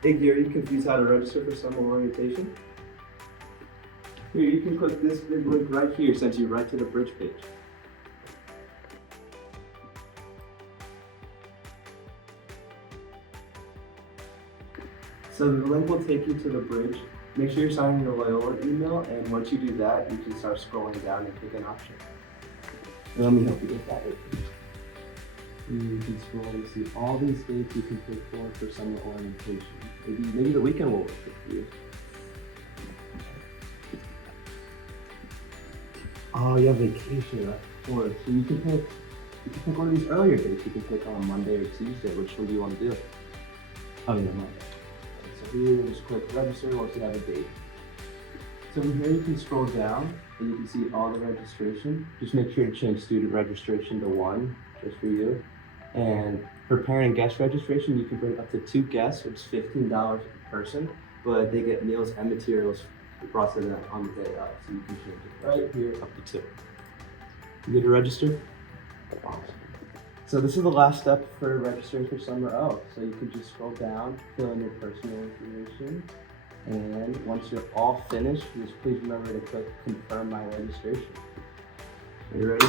Hey Gary, you confused how to register for summer orientation? Here, you can click this big link right here, sends you right to the bridge page. So the link will take you to the bridge. Make sure you're signing your Loyola email, and once you do that, you can start scrolling down and pick an option. Let me help you with that. You can scroll and see all these dates you can pick for summer orientation. Maybe the weekend will work for you. Oh, you have vacation, of course. So you can pick one of these earlier dates. You can pick on Monday or Tuesday. Which one do you want to do? Oh yeah, Monday. So here you just click register once you have a date. So from here you can scroll down and you can see all the registration. Just make sure to change student registration to 1, just for you. And for parent and guest registration, you can bring up to 2 guests, which is $15 per person, but they get meals and materials brought to them on the day of. So you can change it right here up to 2. You good to register? Awesome. So this is the last step for registering for Summer O. So you can just scroll down, fill in your personal information, and once you're all finished, just please remember to click confirm my registration. Are you ready?